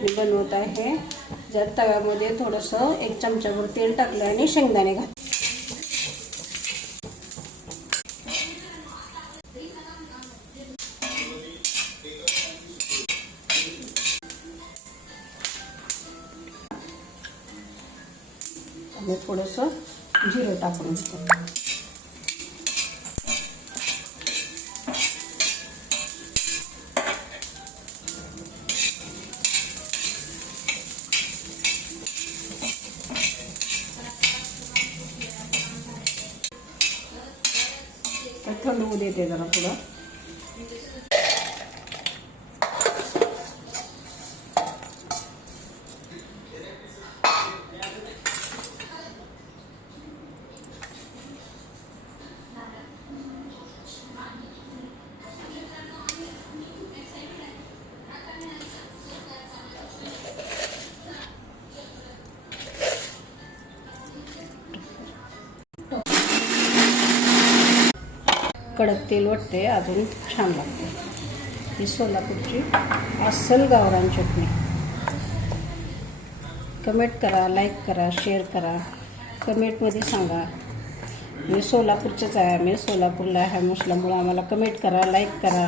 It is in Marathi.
चटणी बनवत आहे. ज्या तव्यामध्ये थोडंसं 1 चमचाभर तेल टाकलं आणि शेंगदाणे घातले. आणि थोडंसं जिरं टाकून घेतो. थंड होऊ देते जरा पुढं. कडक तेल वाटते, अजून छान लागते. ही सोलापूरची अस्सल गावरान चटणी. कमेंट करा, लाईक करा, शेअर करा. कमेंटमध्ये सांगा. मी सोलापूरचेच आहे, आम्ही सोलापूरला आहे म्हटल्यामुळं आम्हाला कमेंट करा, लाईक करा.